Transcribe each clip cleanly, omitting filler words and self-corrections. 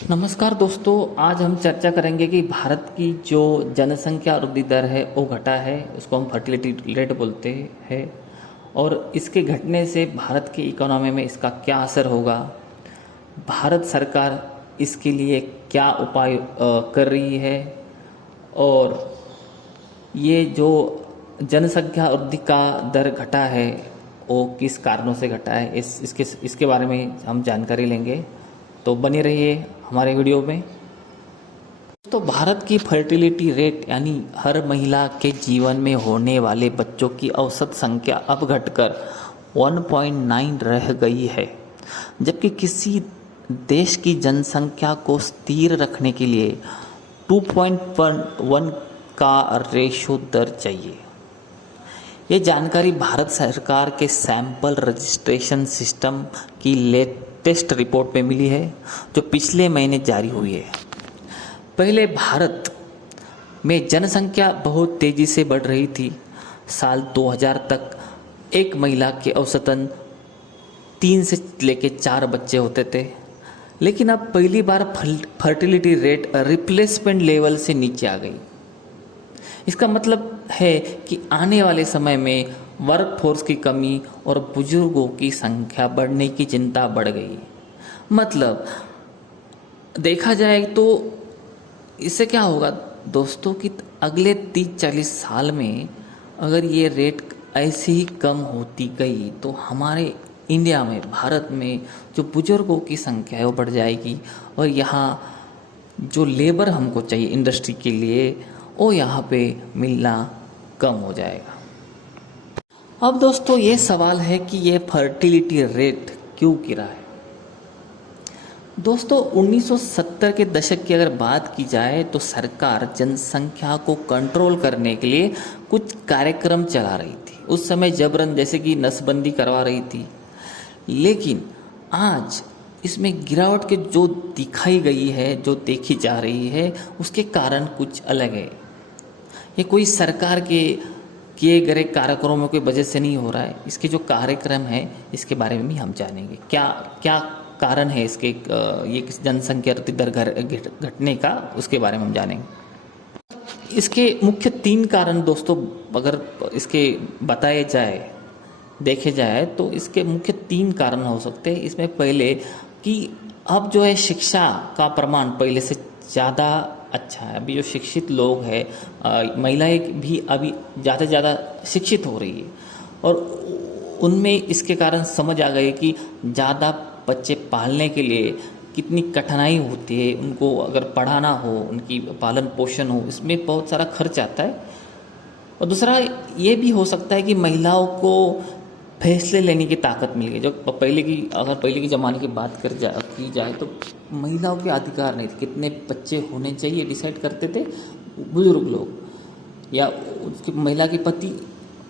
नमस्कार दोस्तों, आज हम चर्चा करेंगे कि भारत की जो जनसंख्या वृद्धि दर है वो घटा है, उसको हम फर्टिलिटी रेट बोलते हैं। और इसके घटने से भारत की इकोनॉमी में इसका क्या असर होगा, भारत सरकार इसके लिए क्या उपाय कर रही है, और ये जो जनसंख्या वृद्धि का दर घटा है वो किस कारणों से घटा है, इसके बारे में हम जानकारी लेंगे। तो बने रहिए हमारे वीडियो में। तो भारत की फर्टिलिटी रेट यानी हर महिला के जीवन में होने वाले बच्चों की औसत संख्या अब घटकर 1.9 रह गई है, जबकि किसी देश की जनसंख्या को स्थिर रखने के लिए 2.1 का रेशो दर चाहिए। ये जानकारी भारत सरकार के सैंपल रजिस्ट्रेशन सिस्टम की लेटेस्ट रिपोर्ट में मिली है, जो पिछले महीने जारी हुई है। पहले भारत में जनसंख्या बहुत तेज़ी से बढ़ रही थी। साल 2000 तक एक महिला के औसतन 3 से लेकर 4 बच्चे होते थे, लेकिन अब पहली बार फर्टिलिटी रेट रिप्लेसमेंट लेवल से नीचे आ गई। इसका मतलब है कि आने वाले समय में वर्कफोर्स की कमी और बुजुर्गों की संख्या बढ़ने की चिंता बढ़ गई। मतलब देखा जाए तो इससे क्या होगा दोस्तों कि अगले 30-40 साल में अगर ये रेट ऐसे ही कम होती गई तो हमारे इंडिया में, भारत में जो बुजुर्गों की संख्या है वो बढ़ जाएगी, और यहाँ जो लेबर हमको चाहिए इंडस्ट्री के लिए वो यहाँ पे मिलना कम हो जाएगा। अब दोस्तों ये सवाल है कि ये फर्टिलिटी रेट क्यों गिरा है। दोस्तों 1970 के दशक की अगर बात की जाए तो सरकार जनसंख्या को कंट्रोल करने के लिए कुछ कार्यक्रम चला रही थी। उस समय जबरन जैसे कि नसबंदी करवा रही थी, लेकिन आज इसमें गिरावट के जो दिखाई गई है, जो देखी जा रही है, उसके कारण कुछ अलग है। ये कोई सरकार के किए गए कार्यक्रमों की वजह से नहीं हो रहा है। इसके जो कार्यक्रम है इसके बारे में भी हम जानेंगे, क्या क्या कारण है इसके, ये जनसंख्या दर घटने का, उसके बारे में हम जानेंगे। इसके मुख्य 3 कारण दोस्तों अगर इसके बताए जाए, देखे जाए तो इसके मुख्य 3 कारण हो सकते हैं। इसमें पहले कि अब जो है शिक्षा का प्रमाण पहले से ज़्यादा अच्छा है। अभी जो शिक्षित लोग हैं, महिलाएं भी अभी ज़्यादा से ज़्यादा शिक्षित हो रही है, और उनमें इसके कारण समझ आ गए कि ज़्यादा बच्चे पालने के लिए कितनी कठिनाई होती है। उनको अगर पढ़ाना हो, उनकी पालन पोषण हो, इसमें बहुत सारा खर्च आता है। और दूसरा ये भी हो सकता है कि महिलाओं को फैसले लेने की ताकत मिल गई। जो पहले की ज़माने की बात की जाए तो महिलाओं के अधिकार नहीं थे। कितने बच्चे होने चाहिए डिसाइड करते थे बुजुर्ग लोग, या उसकी महिला के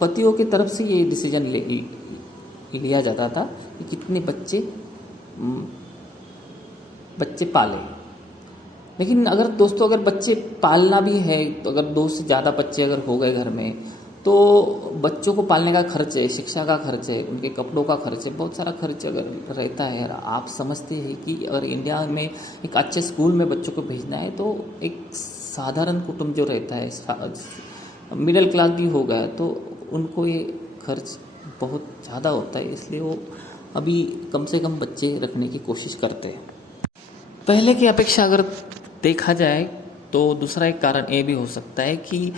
पतियों की तरफ से ये डिसीजन लिया जाता था कि कितने बच्चे पालें। लेकिन अगर बच्चे पालना भी है तो अगर 2 से ज़्यादा बच्चे अगर हो गए घर में, तो बच्चों को पालने का खर्च है, शिक्षा का खर्च है, उनके कपड़ों का खर्च है, बहुत सारा खर्च अगर रहता है। आप समझते हैं कि अगर इंडिया में एक अच्छे स्कूल में बच्चों को भेजना है तो एक साधारण कुटुंब जो रहता है, मिडिल क्लास भी हो गया, तो उनको ये खर्च बहुत ज़्यादा होता है। इसलिए वो अभी कम से कम बच्चे रखने की कोशिश करते हैं पहले की अपेक्षा। अगर देखा जाए तो दूसरा एक कारण ये भी हो सकता है कि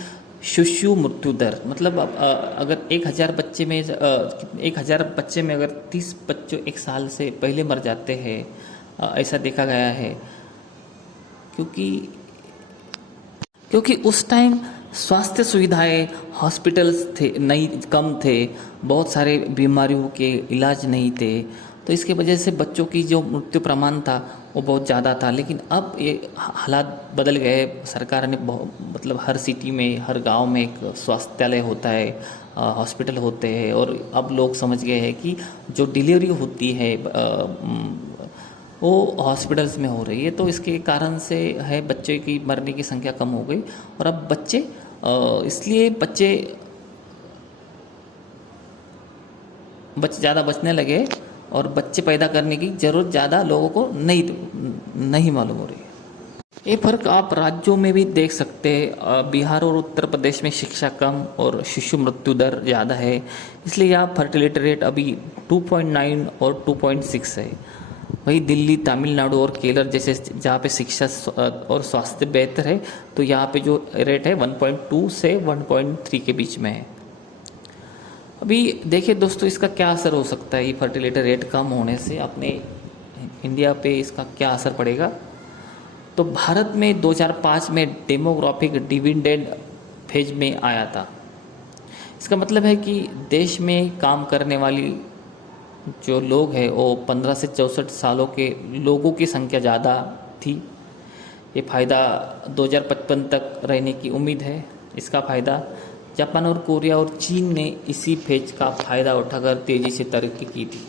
शिशु मृत्यु दर, मतलब अगर 1000 बच्चे में 1000 बच्चे में अगर 30 बच्चे 1 साल से पहले मर जाते हैं, ऐसा देखा गया है। क्योंकि उस टाइम स्वास्थ्य सुविधाएं, हॉस्पिटल्स कम थे, बहुत सारे बीमारियों के इलाज नहीं थे, तो इसके वजह से बच्चों की जो मृत्यु प्रमाण था वो बहुत ज़्यादा था। लेकिन अब ये हालात बदल गए। सरकार ने मतलब हर सिटी में, हर गांव में एक स्वास्थ्यालय होता है, हॉस्पिटल होते हैं, और अब लोग समझ गए हैं कि जो डिलीवरी होती है वो हॉस्पिटल्स में हो रही है। तो इसके कारण से है बच्चे की मरने की संख्या कम हो गई, और अब इसलिए बच्चे ज़्यादा बचने लगे, और बच्चे पैदा करने की ज़रूरत ज़्यादा लोगों को नहीं नहीं मालूम हो रही है। ये फर्क आप राज्यों में भी देख सकते हैं। बिहार और उत्तर प्रदेश में शिक्षा कम और शिशु मृत्यु दर ज़्यादा है, इसलिए यहाँ फर्टिलिटी रेट अभी 2.9 और 2.6 है। वही दिल्ली, तमिलनाडु और केरल जैसे जहाँ पे शिक्षा और स्वास्थ्य बेहतर है, तो यहाँ पे जो रेट है 1.2 से 1.3 के बीच में है। अभी देखिए दोस्तों, इसका क्या असर हो सकता है, ये फर्टिलिटी रेट कम होने से अपने इंडिया पे इसका क्या असर पड़ेगा। तो भारत में 2005 में डेमोग्राफिक डिविडेंड फेज में आया था। इसका मतलब है कि देश में काम करने वाली जो लोग हैं वो 15 से 64 सालों के लोगों की संख्या ज़्यादा थी। ये फ़ायदा 2055 तक रहने की उम्मीद है। इसका फ़ायदा जापान और कोरिया और चीन ने इसी फेज का फ़ायदा उठाकर तेज़ी से तरक्की की थी।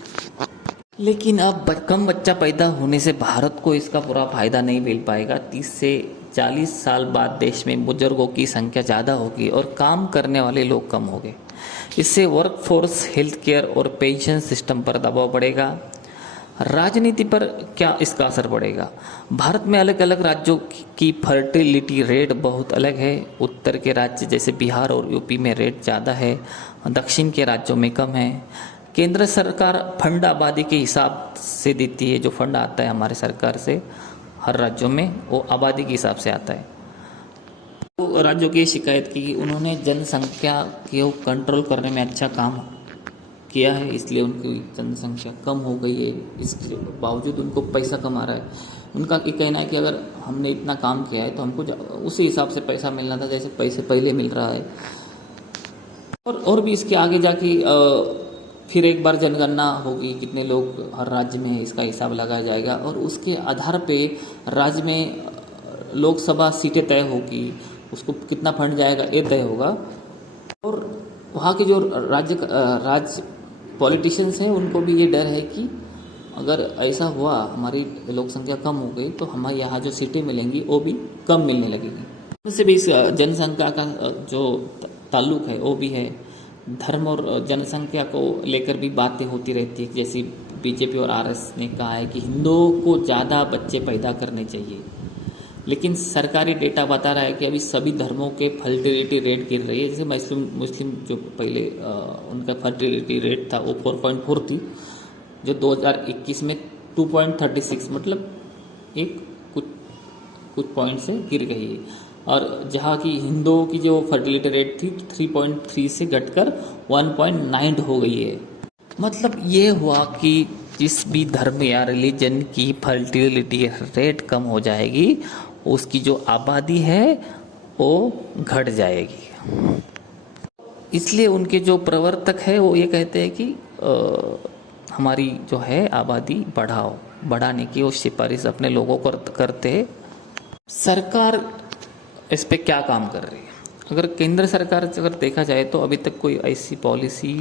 लेकिन अब कम बच्चा पैदा होने से भारत को इसका पूरा फ़ायदा नहीं मिल पाएगा। 30 से 40 साल बाद देश में बुजुर्गों की संख्या ज़्यादा होगी और काम करने वाले लोग कम होंगे। इससे वर्कफोर्स, हेल्थ केयर और पेंशन सिस्टम पर दबाव पड़ेगा। राजनीति पर क्या इसका असर पड़ेगा। भारत में अलग अलग राज्यों की फर्टिलिटी रेट बहुत अलग है। उत्तर के राज्य जैसे बिहार और यूपी में रेट ज़्यादा है, दक्षिण के राज्यों में कम है। केंद्र सरकार फंड आबादी के हिसाब से देती है। जो फंड आता है हमारे सरकार से हर राज्यों में, वो आबादी के हिसाब से आता है। तो राज्यों की शिकायत की कि उन्होंने जनसंख्या को कंट्रोल करने में अच्छा काम किया है, इसलिए उनकी जनसंख्या कम हो गई है। इसके बावजूद उनको पैसा कमा रहा है। उनका ये कहना है कि अगर हमने इतना काम किया है तो हमको उसी हिसाब से पैसा मिलना था जैसे पैसे पहले मिल रहा है। और भी इसके आगे जाके फिर एक बार जनगणना होगी, कितने लोग हर राज्य में है इसका हिसाब लगाया जाएगा और उसके आधार पे राज्य में लोकसभा सीटें तय होगी, उसको कितना फंड जाएगा ये तय होगा। और वहाँ के जो राज्य पॉलिटिशियंस हैं उनको भी ये डर है कि अगर ऐसा हुआ, हमारी लोक संख्या कम हो गई तो हमारे यहाँ जो सीटें मिलेंगी वो भी कम मिलने लगेगी। उससे भी इस जनसंख्या का जो ताल्लुक है वो भी है। धर्म और जनसंख्या को लेकर भी बातें होती रहती है। जैसे बीजेपी और आरएस ने कहा है कि हिंदुओं को ज़्यादा बच्चे पैदा करने चाहिए, लेकिन सरकारी डेटा बता रहा है कि अभी सभी धर्मों के फर्टिलिटी रेट गिर रही है। जैसे मुस्लिम जो पहले उनका फर्टिलिटी रेट था वो 4.4 थी, जो 2021 में 2.36, मतलब एक कुछ पॉइंट से गिर गई है। और जहाँ की हिंदुओं की जो फर्टिलिटी रेट थी 3.3 से घटकर 1.9 हो गई है। मतलब ये हुआ कि जिस भी धर्म या रिलीजन की फर्टिलिटी रेट कम हो जाएगी, उसकी जो आबादी है वो घट जाएगी। इसलिए उनके जो प्रवर्तक है वो ये कहते हैं कि हमारी जो है आबादी बढ़ाने की वो सिफारिश अपने लोगों को करते हैं। सरकार इस पे क्या काम कर रही है। अगर केंद्र सरकार से अगर देखा जाए तो अभी तक कोई ऐसी पॉलिसी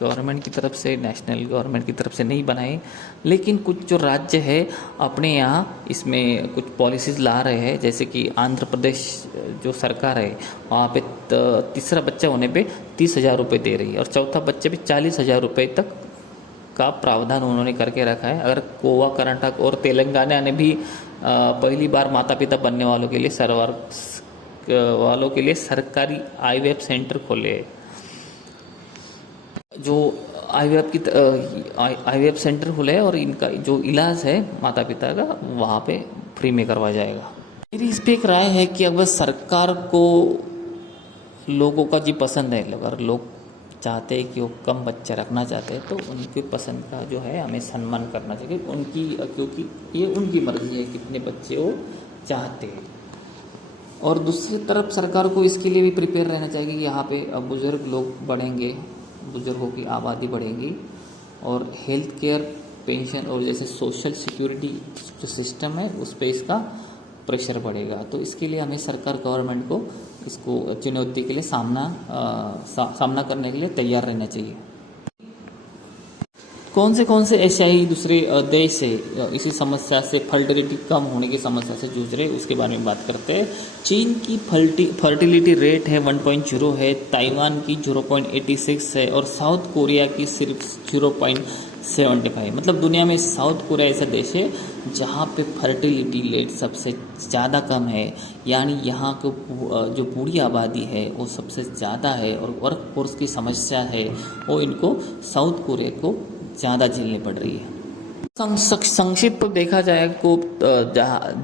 गवर्नमेंट की तरफ से, नेशनल गवर्नमेंट की तरफ से नहीं बनाई, लेकिन कुछ जो राज्य है अपने यहाँ इसमें कुछ पॉलिसीज़ ला रहे हैं। जैसे कि आंध्र प्रदेश जो सरकार है वहाँ पे तीसरा बच्चा होने पे 30,000 रुपये दे रही है और चौथा बच्चे पे 40,000 रुपये तक का प्रावधान उन्होंने करके रखा है। अगर गोवा, कर्नाटक और तेलंगाना ने भी पहली बार माता पिता बनने वालों के लिए सरकारी IVF सेंटर खोले। जो IVF सेंटर खोले है और इनका जो इलाज है माता पिता का वहाँ पे फ्री में करवाया जाएगा। मेरी इस पर एक राय है कि अगर सरकार को लोगों का जी पसंद है, अगर लोग चाहते हैं कि वो कम बच्चा रखना चाहते हैं तो उनकी पसंद का जो है हमें सम्मान करना चाहिए क्योंकि ये उनकी मर्जी है कितने बच्चे वो चाहते हैं। और दूसरी तरफ सरकार को इसके लिए भी प्रिपेयर रहना चाहिए कि यहाँ पे अब बुज़ुर्ग लोग बढ़ेंगे, बुज़ुर्गों की आबादी बढ़ेगी और हेल्थ केयर, पेंशन और जैसे सोशल सिक्योरिटी जो सिस्टम है उस पर इसका प्रेशर बढ़ेगा। तो इसके लिए हमें सरकार, गवर्नमेंट को इसको चुनौती के लिए सामना करने के लिए तैयार रहना चाहिए। कौन से एशियाई दूसरे देश है इसी समस्या से, फर्टिलिटी कम होने की समस्या से जूझ रहे, उसके बारे में बात करते हैं। चीन की फर्टिलिटी रेट है 1.0 है, ताइवान की 0.86 है और साउथ कोरिया की सिर्फ 75, मतलब दुनिया में साउथ कोरिया ऐसा देश है जहाँ पे फर्टिलिटी रेट सबसे ज़्यादा कम है, यानी यहाँ को जो पूरी आबादी है वो सबसे ज़्यादा है और वर्क फोर्स की समस्या है वो इनको साउथ कोरिया को ज़्यादा झेलनी पड़ रही है। संक्षिप्त तो देखा जाए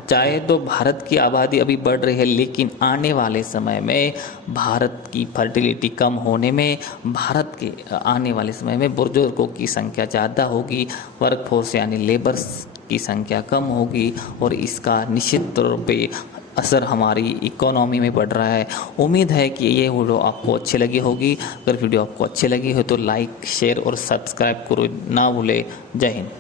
जाए तो भारत की आबादी अभी बढ़ रही है, लेकिन आने वाले समय में भारत की फर्टिलिटी कम होने में भारत के आने वाले समय में बुजुर्गों की संख्या ज़्यादा होगी, वर्कफोर्स यानी लेबर्स की संख्या कम होगी और इसका निश्चित तौर पे असर हमारी इकोनॉमी में पड़ रहा है। उम्मीद है कि ये वीडियो आपको अच्छी लगी होगी। अगर वीडियो आपको अच्छी लगी हो तो लाइक शेयर और सब्सक्राइब करो ना भूले। जय हिंद।